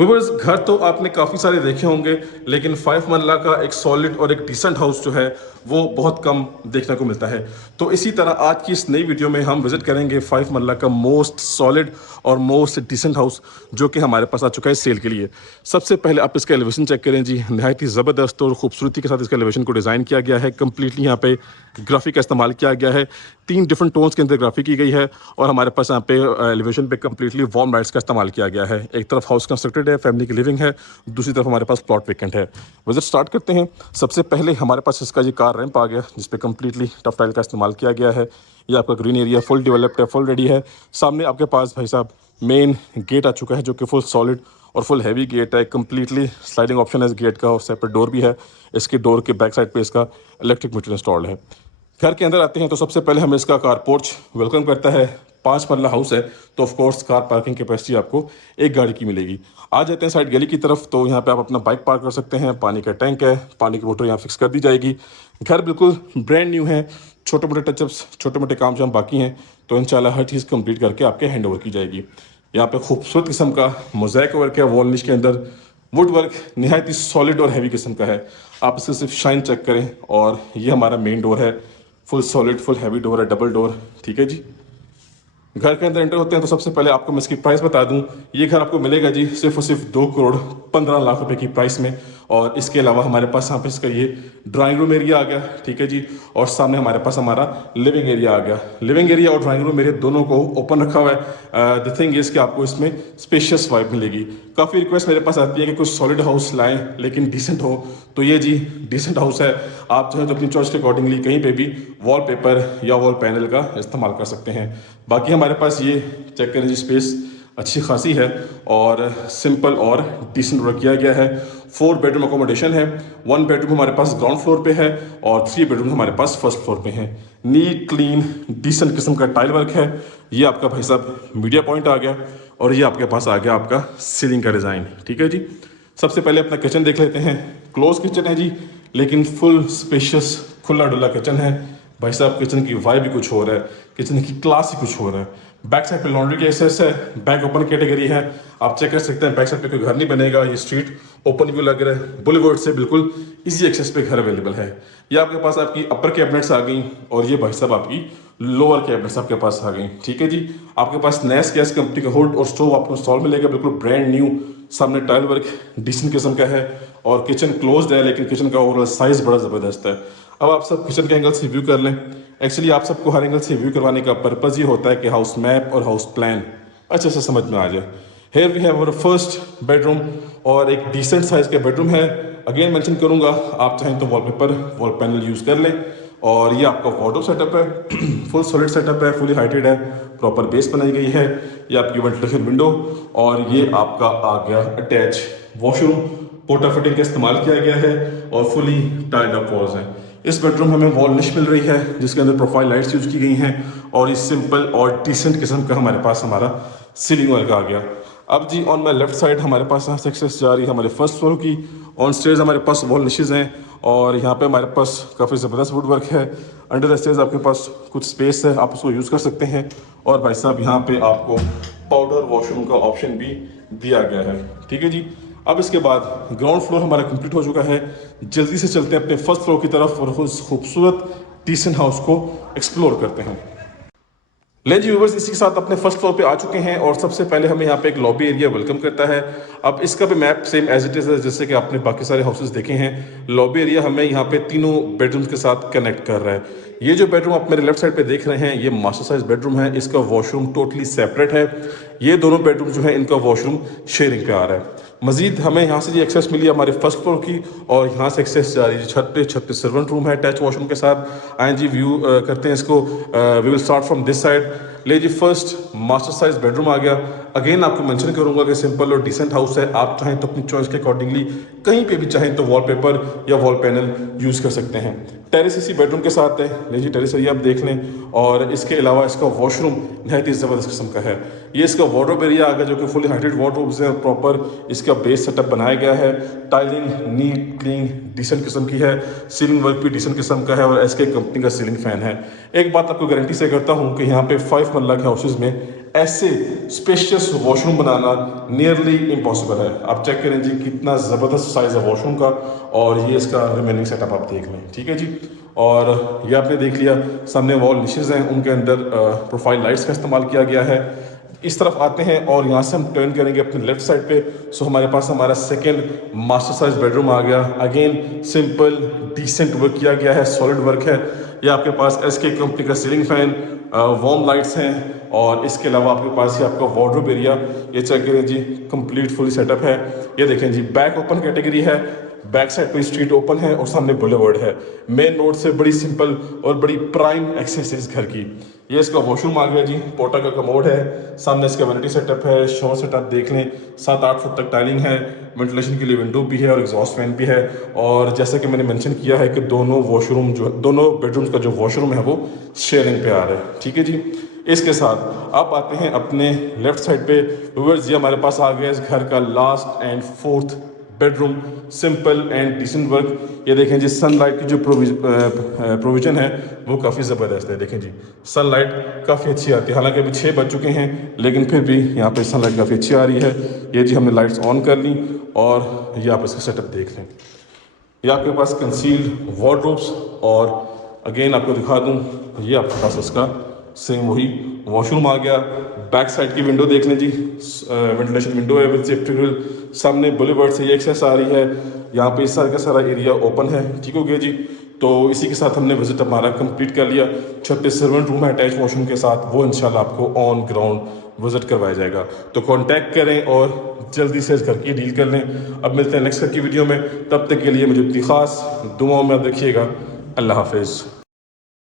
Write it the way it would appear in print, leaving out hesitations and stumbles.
Viewers, घर तो आपने काफ़ी सारे देखे होंगे, लेकिन 5 मरला का एक सॉलिड और एक डिसेंट हाउस जो है वो बहुत कम देखने को मिलता है। तो इसी तरह आज की इस नई वीडियो में हम विजिट करेंगे 5 मरला का मोस्ट सॉलिड और मोस्ट डिसेंट हाउस जो कि हमारे पास आ चुका है सेल के लिए। सबसे पहले आप इसका एलिवेशन चेक करें जी, नहायत ही ज़बरदस्त और खूबसूरती के साथ इसका एलिवेशन को डिज़ाइन किया गया है। कम्प्लीटली यहाँ पे ग्राफिक का इस्तेमाल किया गया है, 3 डिफरेंट टोन्स के अंदर ग्राफिक की गई है और हमारे पास यहाँ पे एलिवेशन पे कम्प्लीटली वार्म लाइट्स का इस्तेमाल किया गया है। एक तरफ हाउस कंस्ट्रक्टेड है, फैमिली की लिविंग है, दूसरी तरफ हमारे पास प्लॉट वेकेंट है। विजिट स्टार्ट करते हैं। सबसे पहले हमारे पास इसका ये कार रैंप आ गया जिसपे कम्प्लीटली टफ टाइल का इस्तेमाल किया गया है। ये आपका ग्रीन एरिया फुल डेवलप्ड है, फुल रेडी है। सामने आपके पास भाई साहब मेन गेट आ चुका है जो कि फुल सॉलिड और फुल हैवी गेट है। कम्प्लीटली स्लाइडिंग ऑप्शन है इस गेट का और सेपरेट डोर भी है। इसके डोर के बैक साइड पे इसका इलेक्ट्रिक मीटर इंस्टॉल्ड है। घर के अंदर आते हैं तो सबसे पहले हमें इसका कार पोर्च वेलकम करता है। 5 मरला हाउस है तो of course car parking capacity आपको एक गाड़ी की मिलेगी। आ जाते हैं साइड गली की तरफ, तो यहाँ पे आप अपना बाइक पार्क कर सकते हैं। पानी का टैंक है, पानी की मोटर यहाँ फिक्स कर दी जाएगी। घर बिल्कुल ब्रांड न्यू है, छोटे मोटे टचअप्स, छोटे मोटे काम जहाँ बाकी हैं तो इंशाल्लाह हर चीज़ कंप्लीट करके आपके हैंड ओवर की जाएगी। यहाँ पे खूबसूरत किस्म का मोज़ैक वर्क है, वॉल निश के अंदर वुड वर्क निहायत ही सॉलिड और हैवी किस्म का है। आप इससे सिर्फ शाइन चेक करें और ये हमारा मेन डोर है, full solid full heavy door है, डबल डोर। ठीक है जी। घर के अंदर एंटर होते हैं तो सबसे पहले आपको मैं इसकी प्राइस बता दूं। ये घर आपको मिलेगा जी सिर्फ और सिर्फ 2 करोड़ 15 लाख रुपए की प्राइस में। और इसके अलावा हमारे पास यहाँ पे इसका ये ड्राइंग रूम एरिया आ गया, ठीक है जी। और सामने हमारे पास हमारा लिविंग एरिया आ गया। लिविंग एरिया और ड्राइंग रूम एरिया दोनों को ओपन रखा हुआ है। द थिंग इज कि आपको इसमें स्पेशियस वाइब मिलेगी। काफ़ी रिक्वेस्ट मेरे पास आती है कि कुछ सॉलिड हाउस लाएं लेकिन डिसेंट हो, तो ये जी डिसेंट हाउस है। आप जो है तो अपनी चॉइस के अकॉर्डिंगली कहीं पे भी वॉलपेपर या वॉल पैनल का इस्तेमाल कर सकते हैं। बाकी हमारे पास ये चेक करें जी, स्पेस अच्छी खासी है और सिंपल और डिसेंट वर्क किया गया है। 4 बेडरूम अकोमोडेशन है। 1 बेडरूम हमारे पास ग्राउंड फ्लोर पे है और 3 बेडरूम हमारे पास फर्स्ट फ्लोर पे है। नीट क्लीन डिसेंट किस्म का टाइल वर्क है। ये आपका भाई साहब मीडिया पॉइंट आ गया और ये आपके पास आ गया आपका सीलिंग का डिज़ाइन। ठीक है जी। सबसे पहले अपना किचन देख लेते हैं। क्लोज किचन है जी, लेकिन फुल स्पेशियस खुला डुला किचन है। भाई साहब किचन की वाइब भी कुछ हो रहा है, किचन की क्लास ही कुछ हो रहा है। बैक साइड पे लॉन्ड्री की एक्सेस है, बैक ओपन कैटेगरी है। आप चेक कर सकते हैं बैक साइड पे कोई घर नहीं बनेगा। ये स्ट्रीट ओपन व्यू लग रहा है, बुलेवर्ड से बिल्कुल इजी एक्सेस पे घर अवेलेबल है। ये आपके पास आपकी अपर कैबिनेट्स आ गई और ये भाई साहब आपकी लोअर कैबिनेट्स आपके पास आ गई। ठीक है जी। आपके पास नेस गैस कंपनी का हुड और स्टोव आपको इंस्टॉल मिलेगा, बिल्कुल ब्रांड न्यू। सामने टाइल वर्क डिसेंट किस्म का है और किचन क्लोज्ड है, लेकिन किचन का ओवरऑल साइज बड़ा ज़बरदस्त है। अब आप सब किचन के एंगल से व्यू कर लें। एक्चुअली आप सबको हर एंगल से व्यू करवाने का पर्पज़ ये होता है कि हाउस मैप और हाउस प्लान अच्छे से समझ में आ जाए। Here we have our first bedroom और एक डिसेंट साइज का बेडरूम है। अगेन मेंशन करूंगा, आप चाहें तो वॉलपेपर वॉल पैनल यूज़ कर लें। और ये आपका वार्डरोब सेटअप है, फुल सॉलिड सेटअप है, फुली हाइटेड है, प्रॉपर बेस बनाई गई है। ये आपकी वेंटिलेशन विंडो और ये आपका आ गया अटैच वॉशरूम। पोर्टा फिटिंग का इस्तेमाल किया गया है और फुली टाइल्ड अप वॉल्स हैं। इस बेडरूम में हमें वॉल निश मिल रही है जिसके अंदर प्रोफाइल लाइट्स यूज की गई हैं और ये सिंपल और डिसेंट किस्म का हमारे पास हमारा सीलिंग वर्क आ गया। अब जी ऑन माई लेफ्ट साइड हमारे पास यहाँ से एक्सेस जा रही है हमारे फर्स्ट फ्लोर की। ऑन स्टेज हमारे पास वॉल निशेज हैं और यहाँ पे हमारे पास काफ़ी ज़बरदस्त वुड वर्क है। अंडर द स्टेज आपके पास कुछ स्पेस है, आप उसको यूज़ कर सकते हैं। और भाई साहब यहाँ पे आपको पाउडर वॉशरूम का ऑप्शन भी दिया गया है। ठीक है जी। अब इसके बाद ग्राउंड फ्लोर हमारा कंप्लीट हो चुका है। जल्दी से चलते हैं अपने फर्स्ट फ्लोर की तरफ और उस खूबसूरत डिसेंट हाउस को एक्सप्लोर करते हैं। ले जी व्यूवर्स, इसी के साथ अपने फर्स्ट फ्लोर पे आ चुके हैं और सबसे पहले हमें यहाँ पे एक लॉबी एरिया वेलकम करता है। अब इसका भी map same as it is है जैसे कि आपने बाकी सारे हाउसेस देखे हैं। लॉबी एरिया हमें यहाँ पे तीनों बेडरूम्स के साथ कनेक्ट कर रहा है। ये जो बेडरूम आप मेरे लेफ्ट साइड पे देख रहे हैं ये मास्टर साइज बेडरूम है। इसका वॉशरूम टोटली सेपरेट है। ये दोनों बेडरूम जो है इनका वॉशरूम शेयरिंग पे आ रहा है। मजीद हमें यहाँ से ये एक्सेस मिली हमारे फर्स्ट फ्लोर की और यहाँ से एक्सेस जा रही है छत पे सर्वेंट रूम है अटैच वॉशरूम के साथ। आए जी व्यू करते हैं इसको। We will start from this side. ले जी फर्स्ट मास्टर साइज बेडरूम आ गया। अगेन आपको मेंशन करूंगा कि सिंपल और डिसेंट हाउस है। आप चाहें तो अपनी चॉइस के अकॉर्डिंगली कहीं पे भी चाहें तो वॉलपेपर या वॉल पैनल यूज़ कर सकते हैं। टेरेस इसी बेडरूम के साथ है। ले जी टेरेस एरिया आप देख लें और इसके अलावा इसका वॉशरूम नहायत ही ज़बरदस्त किस्म का है। ये इसका वार्डरोब एरिया आ गया जो कि फुली हाइटेड वार्डरोब्स है। प्रॉपर इसका बेस सेटअप बनाया गया है। टाइलिंग नीट क्लीन डिसेंट किस्म की है। सीलिंग वर्क भी डिसेंट किस्म का है और एसके कंपनी का सीलिंग फैन है। एक बात आपको गारंटी से करता हूँ कि यहाँ पे 5 मरला के हाउसेज में ऐसे स्पेशियस वॉशरूम बनाना नियरली इम्पॉसिबल है। आप चेक करें जी कितना ज़बरदस्त साइज़ है वॉशरूम का, और ये इसका रिमेनिंग सेटअप आप देख लें, ठीक है जी। और ये आपने देख लिया, सामने वॉल निशेज़ हैं, उनके अंदर प्रोफाइल लाइट्स का इस्तेमाल किया गया है। इस तरफ आते हैं और यहाँ से हम टर्न करेंगे अपने लेफ्ट साइड पे। सो हमारे पास हमारा सेकंड मास्टर साइज बेडरूम आ गया। अगेन सिंपल डिसेंट वर्क किया गया है, सॉलिड वर्क है। ये आपके पास एसके कंपनी का सीलिंग फैन, वार्म लाइट्स हैं, और इसके अलावा आपके पास ही आपका वार्डरोब एरिया, ये चेक करें जी, कंप्लीट फुली सेटअप है। ये देखें जी, बैक ओपन कैटेगरी है, बैक साइड पे स्ट्रीट ओपन है और सामने बुलेवर्ड है। मेन रोड से बड़ी सिंपल और बड़ी प्राइम एक्सेस है इस घर की। ये इसका वॉशरूम आ गया जी, पोटा का कमोड है, सामने इसका वैनिटी सेटअप है, शॉवर सेटअप देख लें, 7-8 फुट तक टाइलिंग है, वेंटिलेशन के लिए विंडो भी है और एग्जॉस्ट फैन भी है। और जैसा कि मैंने मेंशन किया है कि दोनों बेडरूम्स का जो वॉशरूम है वो शेयरिंग पे आ रहा है, ठीक है जी। इसके साथ आप आते हैं अपने लेफ्ट साइड पे। व्यूअर्स, ये हमारे पास आ गया इस घर का last and fourth bedroom, simple and decent work. ये देखें जी, सनलाइट की जो प्रोविजन है वो काफ़ी ज़बरदस्त है। देखें जी, सनलाइट काफ़ी अच्छी आती है, हालांकि अभी 6 बज चुके हैं लेकिन फिर भी यहाँ पे सनलाइट काफ़ी अच्छी आ रही है। ये जी हमने लाइट्स ऑन कर ली, और ये आप इसका सेटअप देख लें। ये आपके पास कंसील्ड वार्डरोब्स, और अगेन आपको दिखा दूँ, ये आपके पास इसका सेम वही वॉशरूम आ गया। बैक साइड की विंडो देख लें जी, वेंटिलेशन विंडो है विद सेफ्टी ग्रिल, सामने बुलेवर्ड से ये एक्सेस आ रही है। यहाँ पे इस सारा का सारा एरिया ओपन है, ठीक हो गया जी। तो इसी के साथ हमने विजिट हमारा कंप्लीट कर लिया। छत पे सर्वेंट रूम है अटैच वॉशरूम के साथ, वो इंशाल्लाह आपको ऑन ग्राउंड विजिट करवाया जाएगा। तो कांटेक्ट करें और जल्दी से इस घर की डील कर लें। अब मिलते हैं नेक्स्ट घर की वीडियो में, तब तक के लिए मुझे इतनी खास दुआओं में रखिएगा। अल्लाह हाफिज़।